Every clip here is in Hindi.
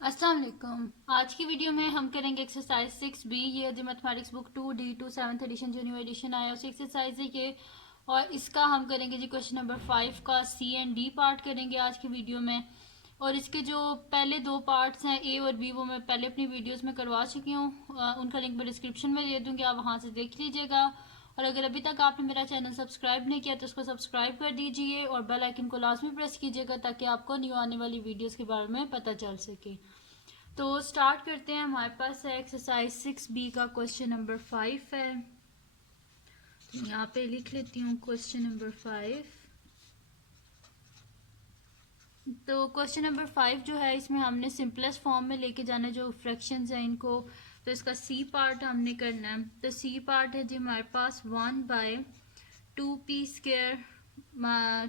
अस्सलाम वालेकुम। आज की वीडियो में हम करेंगे एक्सरसाइज 6B। ये the mathematics book 2D2 7th edition जो न्यू एडिशन आया उसी एक्सरसाइज है ये। और इसका हम करेंगे जी क्वेश्चन नंबर 5 का C एंड D पार्ट करेंगे आज की वीडियो में। और इसके जो पहले दो पार्ट्स हैं A और B वो मैं पहले अपनी वीडियोस में करवा चुकी हूँ। उनका लिंक मैं डिस्क्रिप्शन में दे दूँगी, आप वहाँ से देख लीजिएगा। और अगर अभी तक आपने मेरा चैनल सब्सक्राइब नहीं किया तो उसको सब्सक्राइब कर दीजिए और बेल आइकन को लाजमी प्रेस कीजिएगा ताकि आपको न्यू आने वाली वीडियोस के बारे में पता चल सके। तो स्टार्ट करते हैं। हमारे पास है एक्सरसाइज 6B का क्वेश्चन नंबर 5 है। तो यहाँ पे लिख लेती हूँ क्वेश्चन नंबर 5। तो क्वेश्चन नंबर 5 जो है इसमें हमने सिंपलेस्ट फॉर्म में लेके जाना है जो फ्रैक्शंस हैं इनको। तो इसका सी पार्ट हमने करना है। तो सी पार्ट है जी हमारे पास 1/2p²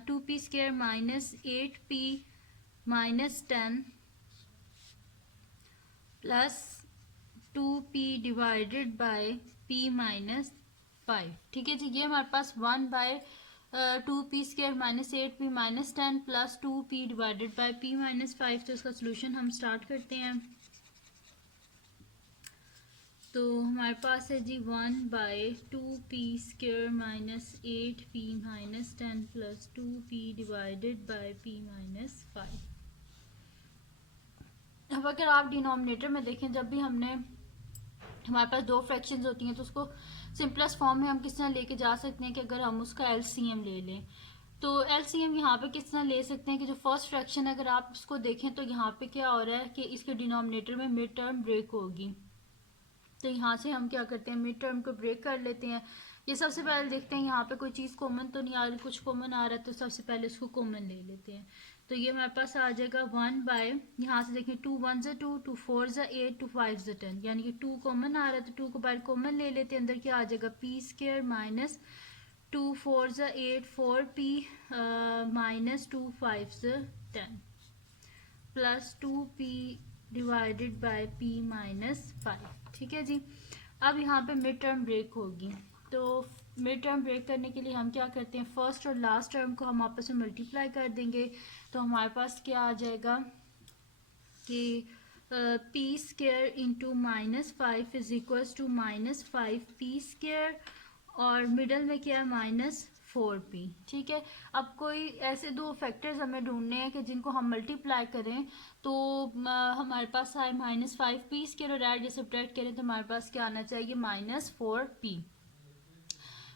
2p² minus 8p minus 10 plus 2p divided by p minus 5। ठीक है जी, ये हमारे पास 1/2p² minus 8p minus 10 plus 2p divided by p minus 5। तो इसका सोल्यूशन हम स्टार्ट करते हैं। तो हमारे पास है जी 1/2p² minus 8p minus 10 plus 2p divided by p minus 5। अब अगर आप डिनोमिनेटर में देखें, जब भी हमारे पास दो फ्रैक्शंस होती हैं तो उसको सिंपलेस्ट फॉर्म में हम किस तरह लेके जा सकते हैं कि अगर हम उसका एलसीएम ले लें। तो एलसीएम यहाँ पे किस तरह ले सकते हैं कि जो फर्स्ट फ्रैक्शन अगर आप उसको देखें तो यहाँ पे क्या हो रहा है कि इसके डिनोमिनेटर में मिड टर्म ब्रेक होगी। तो यहाँ से हम क्या करते हैं, मिड टर्म को ब्रेक कर लेते हैं। ये सबसे पहले देखते हैं यहाँ पे कोई चीज़ कॉमन तो नहीं आ रही, कुछ कॉमन आ रहा है तो सबसे पहले उसको कॉमन ले लेते हैं। तो ये हमारे पास आ जाएगा 1/, यहाँ से देखें 2 1 2, 2 4 8, 2 5 10, यानी कि 2 कॉमन आ रहा है तो 2 को बाहर कॉमन ले लेते हैं। अंदर क्या आ जाएगा p² minus 2 4 8 4p minus 2 5 10 plus 2p divided by p minus 5। ठीक है जी। अब यहाँ पे मिड टर्म ब्रेक होगी। तो मिड टर्म ब्रेक करने के लिए हम क्या करते हैं, फर्स्ट और लास्ट टर्म को हम आपस में मल्टीप्लाई कर देंगे। तो हमारे पास क्या आ जाएगा कि p² into minus 5 is equals to minus 5p²। और मिडल में क्या है -4p। ठीक है। अब कोई ऐसे दो फैक्टर्स हमें ढूंढने हैं कि जिनको हम मल्टीप्लाई करें तो हमारे पास आए -5p² और ऐड या सब्ट्रैक्ट करें तो हमारे पास क्या आना चाहिए -4p।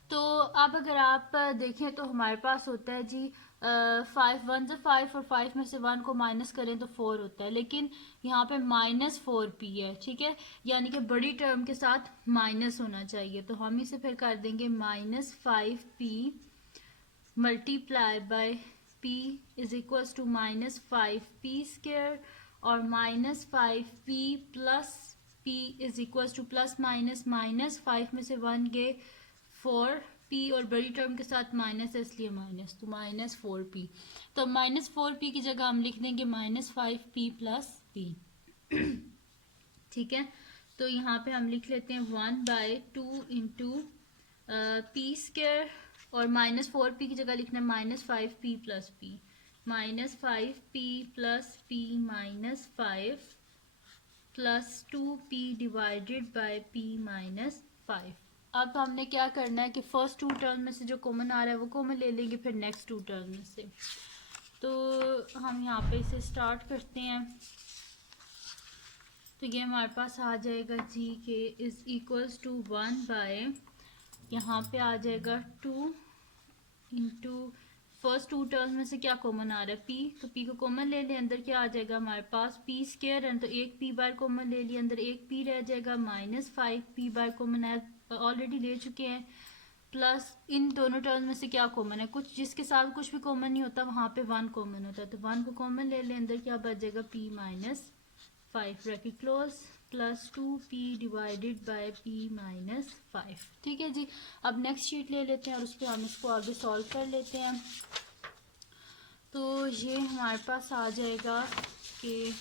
तो अब अगर आप देखें तो हमारे पास होता है जी 5 1 से 5 और 5 में से 1 को माइनस करें तो 4 होता है, लेकिन यहाँ पे -4p है। ठीक है, यानी कि बड़ी टर्म के साथ माइनस होना चाहिए। तो हम इसे फिर कर देंगे -5p multiply by p is equals to -5p² और -5p plus p is equals to plus minus minus 5 में से 1 गए 4p और बड़ी टर्म के साथ माइनस है इसलिए माइनस, तो -4p। तो -4p की जगह हम लिख देंगे -5p प्लस p। ठीक है, तो यहाँ पे हम लिख लेते हैं 1/2 इंटू p² और -4p की जगह लिखना है -5p plus p, -5p plus p minus 5 plus 2p divided by p minus 5। अब हमने क्या करना है कि फर्स्ट टू टर्म में से जो कॉमन आ रहा है वो कॉमन ले लेंगे, फिर नेक्स्ट टू टर्म में से। तो हम यहाँ पे इसे स्टार्ट करते हैं। तो ये हमारे पास आ जाएगा जी के इज इक्वल्स टू 1/, यहाँ पे आ जाएगा 2 इंटू फर्स्ट टू टर्म में से क्या कॉमन आ रहा है p, तो p को कॉमन ले लें। अंदर क्या आ जाएगा हमारे पास p² है तो एक p बार कॉमन ले लिया, अंदर एक p रह जाएगा -5p बार कॉमन है ऑलरेडी ले चुके हैं। प्लस इन दोनों टर्म में से क्या कॉमन है, कुछ जिसके साथ कुछ भी कॉमन नहीं होता वहाँ पे 1 कॉमन होता है, तो 1 को कॉमन ले लें। अंदर क्या बच जाएगा p minus 5 bracket close plus 2p divided by p minus 5। ठीक है जी। अब नेक्स्ट शीट ले लेते हैं और उस पर हम इसको आगे सॉल्व कर लेते हैं। तो ये हमारे पास आ जाएगा कि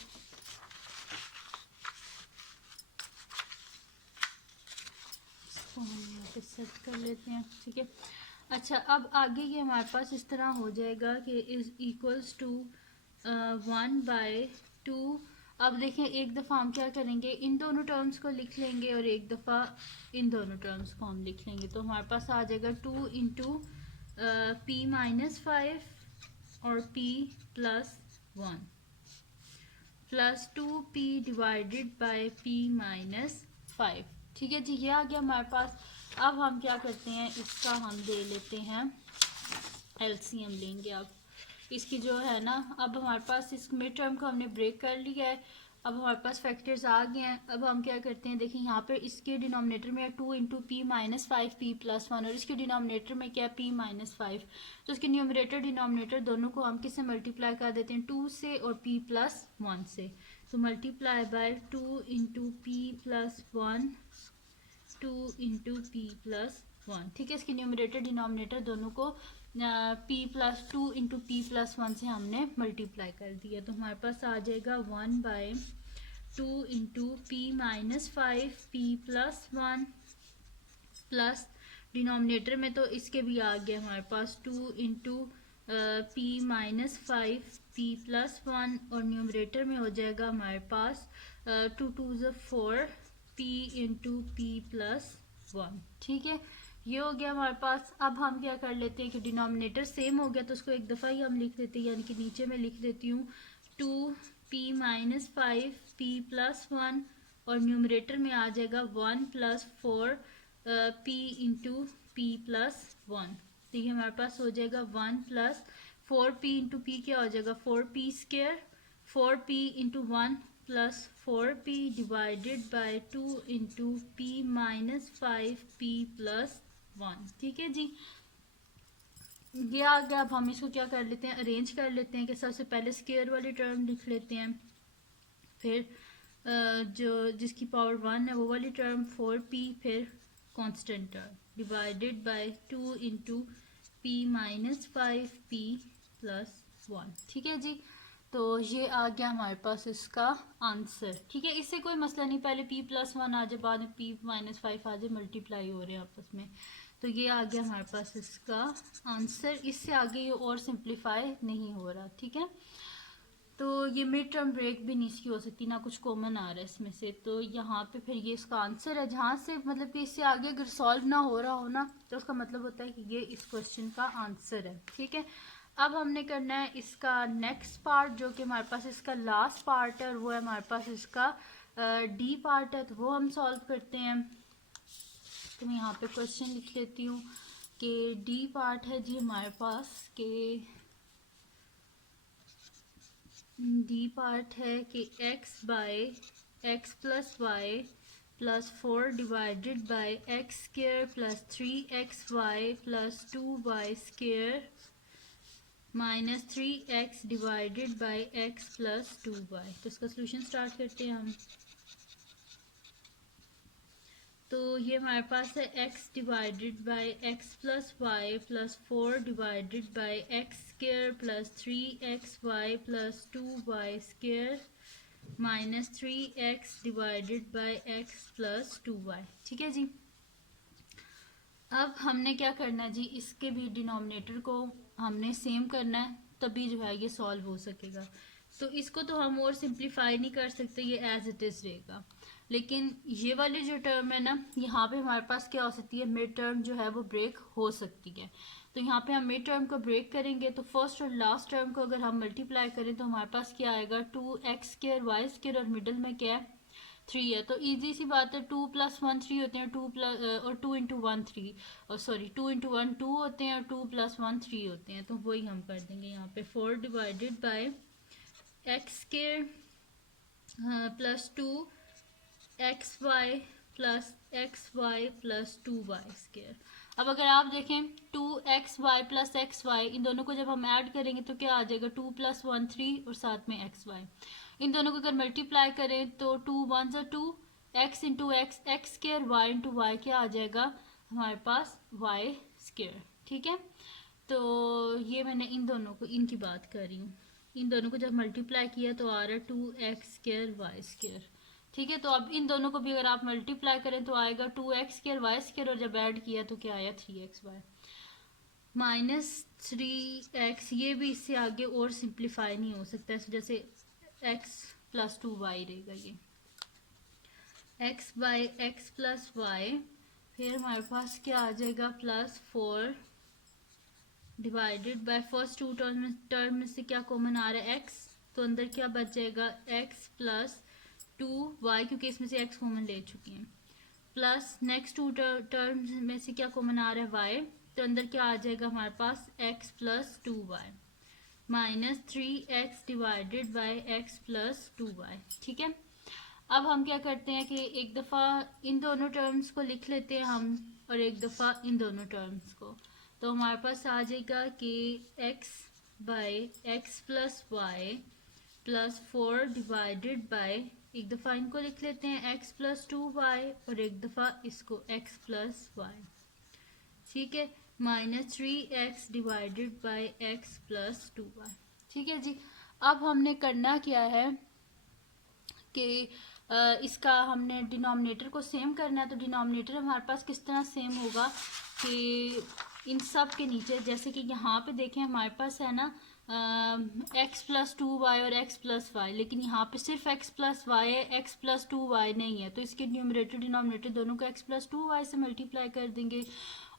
इसको हम यहाँ पे सेट कर लेते हैं। ठीक है, अच्छा अब आगे ये हमारे पास इस तरह हो जाएगा कि इज इक्वल्स टू 1/2। अब देखें एक दफ़ा हम क्या करेंगे, इन दोनों टर्म्स को लिख लेंगे और एक दफ़ा इन दोनों टर्म्स को हम लिख लेंगे। तो हमारे पास आ जाएगा 2 इंटू पी माइनस 5 और p plus 1 plus 2p divided by p minus 5। ठीक है जी, ये आ गया हमारे पास। अब हम क्या करते हैं, इसका हम दे लेते हैं एलसीएम लेंगे। अब इसकी जो है ना, अब हमारे पास इस मिड टर्म को हमने ब्रेक कर लिया है। अब हमारे पास फैक्टर्स आ गए हैं। अब हम क्या करते हैं, देखिए यहाँ पे इसके डिनोमिनेटर में है 2 into p minus 5 p plus 1 और इसके डिनोमिनेटर में क्या है p माइनस 5। तो इसके न्यूमरेटर डिनोमिनेटर दोनों को हम किससे मल्टीप्लाई कर देते हैं, 2 से और p प्लस 1 से। तो multiply by 2 into P plus 1 2 into P plus 1। ठीक है, इसके न्यूमरेटर डिनोमिनेटर दोनों को p plus 2 into P plus 1 से हमने मल्टीप्लाई कर दिया। तो हमारे पास आ जाएगा 1 by 2 into p minus 5 p plus 1 plus denominator में तो इसके भी आ गया हमारे पास 2 into p minus 5 p plus 1 और न्यूमरेटर में हो जाएगा हमारे पास 2 टू ज़ 4 p इंटू पी प्लस 1। ठीक है, ये हो गया हमारे पास। अब हम क्या कर लेते हैं कि डिनोमिनेटर सेम हो गया तो उसको एक दफ़ा ही हम लिख देते हैं, यानी कि नीचे में लिख देती हूँ 2p माइनस 5 p प्लस 1 और न्यूमरेटर में आ जाएगा 1 plus 4 p into P plus 1। तो ये हमारे पास हो जाएगा 1 प्लस 4p इंटू पी क्या हो जाएगा 4p square 4p into 1 plus 4p divided by 2 into p minus 5p plus 1। ठीक है जी, ये आ गया। अब हम इसको क्या कर लेते हैं, अरेंज कर लेते हैं कि सबसे पहले स्क्वायर वाली टर्म लिख लेते हैं, फिर जो जिसकी पावर 1 है वो वाली टर्म 4p, फिर constant term divided by 2 into p minus 5p plus 1। ठीक है जी, तो ये आ गया हमारे पास इसका आंसर। ठीक है, इससे कोई मसला नहीं, पहले p प्लस 1 आ जाए, बाद में p माइनस 5 आ जाए, मल्टीप्लाई हो रहे हैं आपस में। तो ये आ गया हमारे पास इसका आंसर। इससे आगे ये और सिंप्लीफाई नहीं हो रहा। ठीक है, तो ये मिड टर्म ब्रेक भी नहीं इसकी हो सकती, ना कुछ कॉमन आ रहा है इसमें से। तो यहाँ पे फिर ये इसका आंसर है, जहाँ से मतलब कि इससे आगे अगर सॉल्व ना हो रहा हो ना तो उसका मतलब होता है कि ये इस क्वेश्चन का आंसर है। ठीक है, अब हमने करना है इसका नेक्स्ट पार्ट, जो कि हमारे पास इसका लास्ट पार्ट है और वो है हमारे पास इसका डी पार्ट है। तो वो हम सॉल्व करते हैं। तो मैं यहाँ पे क्वेश्चन लिख लेती हूँ कि डी पार्ट है जी हमारे पास के डी पार्ट है कि x by x plus y plus 4 divided by x square plus 3xy plus 2y square minus 3x divided by x plus 2y। तो इसका सोल्यूशन स्टार्ट करते हैं हम। तो ये हमारे पास है x divided by x plus y plus 4 divided by x square plus 3xy plus 2y square minus 3x divided by x plus 2y। ठीक है जी, अब हमने क्या करना है जी, इसके भी डिनोमिनेटर को हमने सेम करना है, तभी जो है ये सॉल्व हो सकेगा। तो इसको तो हम और सिंप्लीफाई नहीं कर सकते, ये एज इट इज़ रहेगा। लेकिन ये वाली जो टर्म है ना, यहाँ पे हमारे पास क्या हो सकती है, मिड टर्म जो है वो ब्रेक हो सकती है। तो यहाँ पे हम मिड टर्म को ब्रेक करेंगे तो फर्स्ट और लास्ट टर्म को अगर हम मल्टीप्लाई करें तो हमारे पास क्या आएगा 2x स्क्वायर वाई स्क्वायर और मिडल में क्या है 3 है। तो इजी सी बात है, 2 प्लस 1 3 होते हैं, 2 प्लस और 2 इंटू 1 3 और सॉरी 2 इंटू 1 2 होते हैं और 2 प्लस 1 3 होते हैं। तो वही हम कर देंगे यहाँ पे 4 divided by x square plus 2 x y plus x y plus 2y square. अब अगर आप देखें 2xy प्लस एक्स वाई, इन दोनों को जब हम ऐड करेंगे तो क्या आ जाएगा 2 प्लस 1 3 और साथ में एक्स वाई। इन दोनों को अगर मल्टीप्लाई करें तो 2 1 2 x into x x square y into y क्या आ जाएगा हमारे पास वाई स्क्वायर। ठीक है, तो ये मैंने इन दोनों को इनकी बात कर रही हूँ, इन दोनों को जब मल्टीप्लाई किया तो आ रहा है 2x स्क्वायर वाई स्क्वायर। ठीक है, तो अब इन दोनों को भी अगर आप मल्टीप्लाई करें तो आएगा 2x स्क्वायर वाई स्क्वायर और जब ऐड किया तो क्या आया 3xy माइनस 3x। ये भी इससे आगे और सिंप्लीफाई नहीं हो सकता, इस वजह से x प्लस 2y रहेगा ये x by x plus y. फिर हमारे पास क्या आ जाएगा plus 4 divided by first two term में से क्या कॉमन आ रहा है x, तो अंदर क्या बच जाएगा x प्लस 2y, क्योंकि इसमें से x कॉमन ले चुकी हैं, प्लस नेक्स्ट टू टर्म्स में से क्या कॉमन आ रहा है y, तो अंदर क्या आ जाएगा हमारे पास x plus 2y minus 3x divided by x plus 2y। ठीक है, अब हम क्या करते हैं कि एक दफ़ा इन दोनों टर्म्स को लिख लेते हैं हम और एक दफ़ा इन दोनों टर्म्स को, तो हमारे पास आ जाएगा कि x by x plus y plus 4 divided by, एक दफ़ा इनको लिख लेते हैं x प्लस 2y और एक दफ़ा इसको x प्लस वाई। ठीक है, minus 3x divided by x plus 2y। ठीक है जी, अब हमने करना क्या है कि इसका हमने डिनोमिनेटर को सेम करना है। तो डिनोमिनेटर हमारे पास किस तरह सेम होगा कि इन सब के नीचे, जैसे कि यहाँ पे देखें हमारे पास है ना x प्लस 2y और x प्लस वाई, लेकिन यहाँ पे सिर्फ x प्लस वाई है, x प्लस 2y नहीं है, तो इसके न्यूमरेटर डिनोमिनेटर दोनों को x प्लस 2y से मल्टीप्लाई कर देंगे।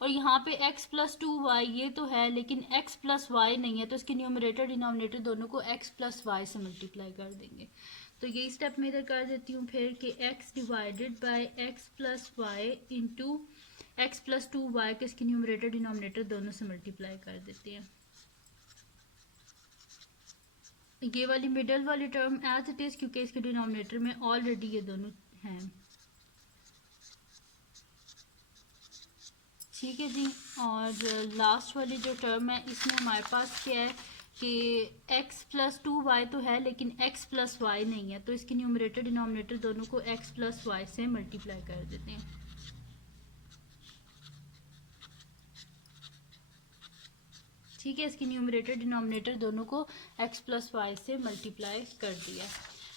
और यहाँ पे x प्लस 2y ये तो है, लेकिन x प्लस वाई नहीं है, तो इसके न्यूमरेटर डिनोमिनेटर दोनों को x प्लस वाई से मल्टीप्लाई कर देंगे। तो यही स्टेप मैं इधर कर देती हूँ फिर कि x divided by x plus y into x plus 2y के इसके न्यूमरेटर डिनोमिनेटर दोनों से मल्टीप्लाई कर देते हैं। ये वाली मिडल वाली टर्म एज इट इज, क्योंकि इसके डिनोमिनेटर में ऑलरेडी ये दोनों हैं। ठीक है जी, और लास्ट वाली जो टर्म है इसमें हमारे पास क्या है कि x प्लस 2y तो है, लेकिन x प्लस वाई नहीं है, तो इसके न्यूमरेटर डिनोमिनेटर दोनों को x प्लस वाई से मल्टीप्लाई कर देते हैं। ठीक है, इसकी न्यूमरेटर डिनोमिनेटर दोनों को x प्लस वाई से मल्टीप्लाई कर दिया।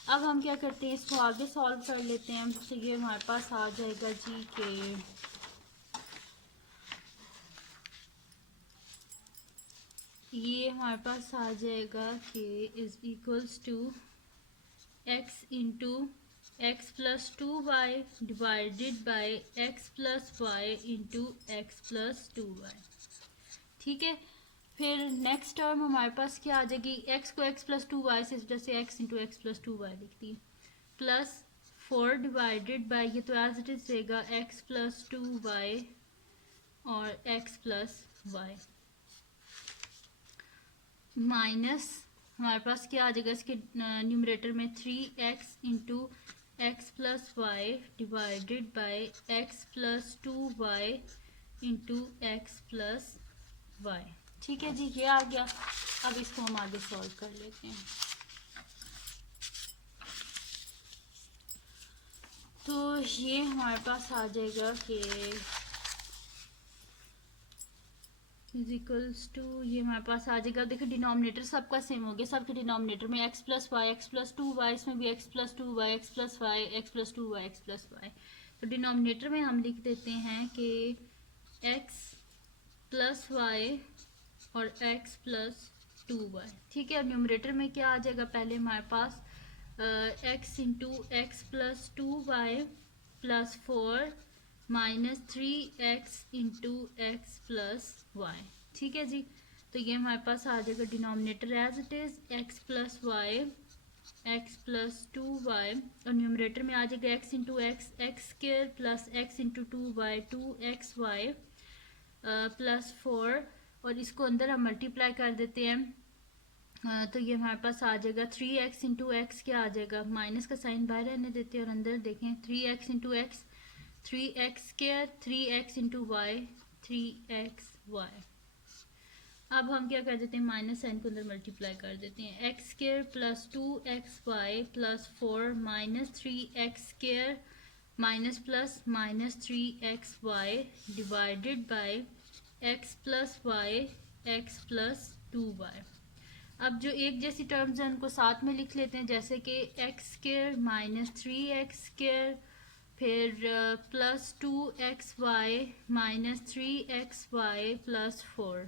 अब हम क्या करते हैं, इसको आगे सॉल्व कर लेते हैं। तो ये हमारे पास आ जाएगा जी कि ये हमारे पास आ जाएगा कि is equals to x into x plus 2y divided by x plus y into x plus 2y। ठीक है, फिर नेक्स्ट टर्म हमारे पास क्या आ जाएगी, x को x प्लस 2y से इस वजह से x into x plus 2y लिखती है, प्लस 4 डिवाइडेड बाय, ये तो एज इट इज रहेगा x प्लस 2y और x प्लस वाई, माइनस हमारे पास क्या आ जाएगा इसके न्यूमरेटर में 3x into x plus y divided by x plus 2y into x plus y. ठीक है जी, ये आ गया। अब इसको हम आगे सॉल्व कर लेते हैं। तो ये हमारे पास आ जाएगा कि इक्वल्स टू, ये हमारे पास आ जाएगा, देखो डिनोमिनेटर सबका सेम हो गया, सबके डिनोमिनेटर में x plus Y x plus 2y, इसमें भी x plus 2y x plus Y x plus 2y x plus y. तो डिनोमिनेटर में हम लिख देते हैं कि x प्लस वाई और x प्लस 2y। ठीक है, और न्यूमरेटर में क्या आ जाएगा, पहले हमारे पास x into x plus 2y plus 4 minus 3x into x plus y. ठीक है जी, तो ये हमारे पास आ जाएगा denominator as it is x plus Y x plus 2y, और न्यूमरेटर में आ जाएगा x into x x square plus x into 2y 2xy plus 4, और इसको अंदर हम मल्टीप्लाई कर देते हैं। तो ये हमारे पास आ जाएगा 3x इंटू एक्स, क्या आ जाएगा, माइनस का साइन बाहर रहने देते हैं और अंदर देखें 3x into x 3x square 3x into y 3xy। अब हम क्या कर देते हैं, माइनस साइन को अंदर मल्टीप्लाई कर देते हैं, x square plus 2xy plus 4 minus 3x square minus plus minus 3xy divided by x plus Y x plus 2y। अब जो एक जैसी टर्म्स हैं उनको साथ में लिख लेते हैं, जैसे कि x square minus 3x square, फिर plus 2xy minus 3xy plus 4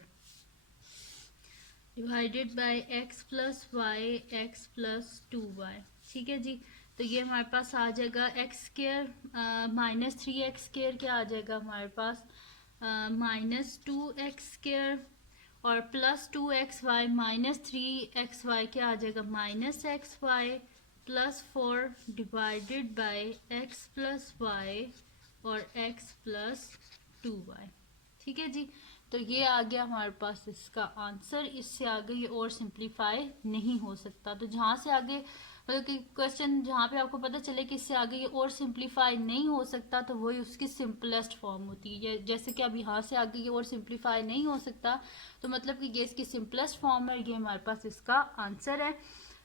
divided by x plus Y x plus 2y। ठीक है जी। तो ये हमारे पास आ जाएगा x square minus 3x square क्या आ जाएगा हमारे पास माइनस 2x स्केयर और प्लस 2xy माइनस 3xy क्या आ जाएगा minus xy plus 4 divided by x plus y और x प्लस 2y। ठीक है जी। तो ये आ गया हमारे पास इसका आंसर। इससे आगे ये और सिंप्लीफाई नहीं हो सकता। तो जहाँ से आगे मतलब कि क्वेश्चन जहाँ पे आपको पता चले कि इससे आगे ये और सिंप्लीफाई नहीं हो सकता तो वही उसकी सिंपलेस्ट फॉर्म होती है। जैसे कि अब यहाँ से आगे ये और सिंप्लीफाई नहीं हो सकता तो मतलब कि ये इसकी सिंपलेस्ट फॉर्म है। ये हमारे पास इसका आंसर है।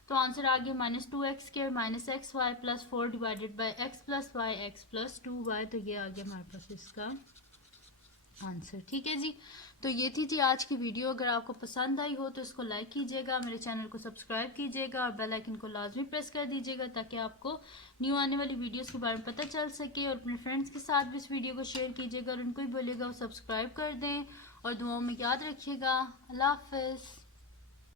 तो आंसर आ गया -2x square minus x y plus 4 divided by x plus Y x plus 2y। तो ये आ गया हमारे पास इसका आंसर। ठीक है जी। तो ये थी जी आज की वीडियो। अगर आपको पसंद आई हो तो इसको लाइक कीजिएगा, मेरे चैनल को सब्सक्राइब कीजिएगा और बेल आइकन को लाजमी प्रेस कर दीजिएगा ताकि आपको न्यू आने वाली वीडियोस के बारे में पता चल सके। और अपने फ्रेंड्स के साथ भी इस वीडियो को शेयर कीजिएगा और उनको भी बोलिएगा वो सब्सक्राइब कर दें। और दुआओं में याद रखिएगा। अल्लाह हाफिज़।